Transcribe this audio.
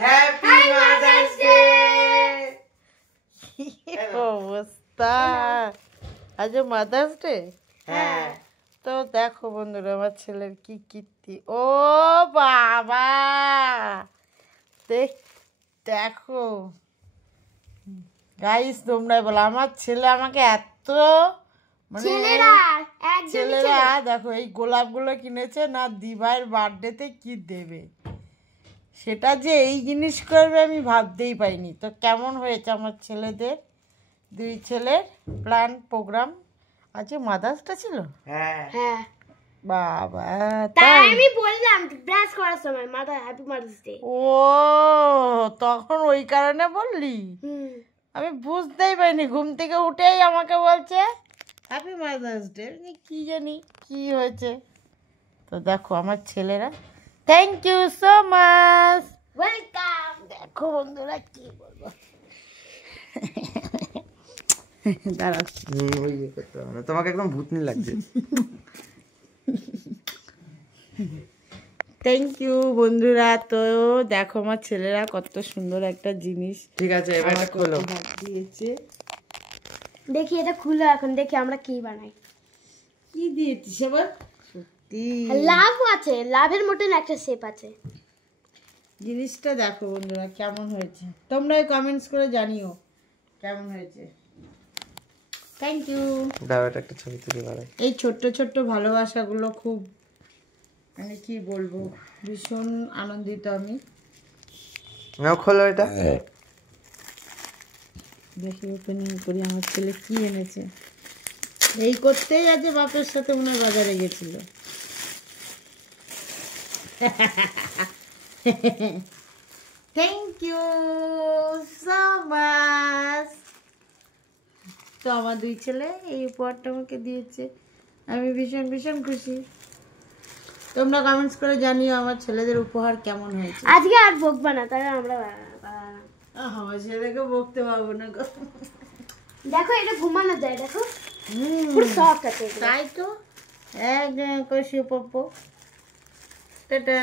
Happy mother's day. অবস্থা, আজ mother's day. হ্যাঁ তো দেখো বন্ধুরা আমার ছেলের কি কীর্তি। ও বাবা, দেখো গাইস, তোমরা বলো আমার ছেলে আমাকে এত মানে ছেলেরা দেখো এই গোলাপগুলো কিনেছে না, দিভাইয়ের বার্থডেতে কি দেবে সেটা যে এই জিনিস করবে আমি ভাবতেই পাইনি। তো কেমন হয়েছে আমার ছেলেদের, দুই ছেলের প্ল্যান প্রোগ্রাম। আজ মাদার্স ডে ছিল। হ্যাঁ হ্যাঁ বাবা, তাই আমি বললাম ব্রাশ করার সময় মাদার হ্যাপি মাদার্স ডে। ও তখন ওই কারণে বললি, আমি বুঝতেই পারিনি। ঘুম থেকে উঠেই আমাকে বলছে হ্যাপি মাদার্স ডে, কি জানি কি হয়েছে। তো দেখো আমার ছেলেরা, thank you so much, welcome. দেখো বন্ধুরা কি বলবো, দাঁড়াও তোমাকে একদম ভূতনি লাগছে। থ্যাংক ইউ বন্ধুরা। তো দেখো আমার ছেলেরা কত সুন্দর একটা জিনিস ঠিক আছে, এবার এটা খোলো। দিয়েছে। দেখি এটা খুলো এখন, দেখি আমরা কি বানাই। কি দিয়েছিস এবার? সত্যি লাভ আছে, লাভের মতন একটা শেপ আছে। জিনিসটা দেখো বন্ধুরা কেমন হয়েছে, তোমরা কমেন্টস করে জানিও কেমন হয়েছে। Thank you. দাও এটা একটা ছবি তুলে বানাই। এই ছোট্ট ছোট্ট ভালোবাসাগুলো খুব মানে কি বলবো, ভীষণ আনন্দিত আমি। নাও খোলো এটা। দেখি ওপেনিং করি আমার ছেলে কি এনেছে। এই করতেই আজ বাপের সাথে মনে হয় বাজারে গেছিল। Thank you so much. তো আমার দুই ছেলে এই উপহারটা আমাকে দিয়েছে, আমি ভীষণ ভীষণ খুশি। তোমরা কমেন্টস করে জানিও আমার ছেলেদের উপহার কেমন হয়েছে। আজকে আর বকবা না, তাহলে আমরা আমার ছেলেকে বকতে পারবো না গো। দেখো এটা ঘুমানো যায়, দেখো পুরো সফট আছে। তাই তো একদম করে শুয়ে পড়বো। টাটা।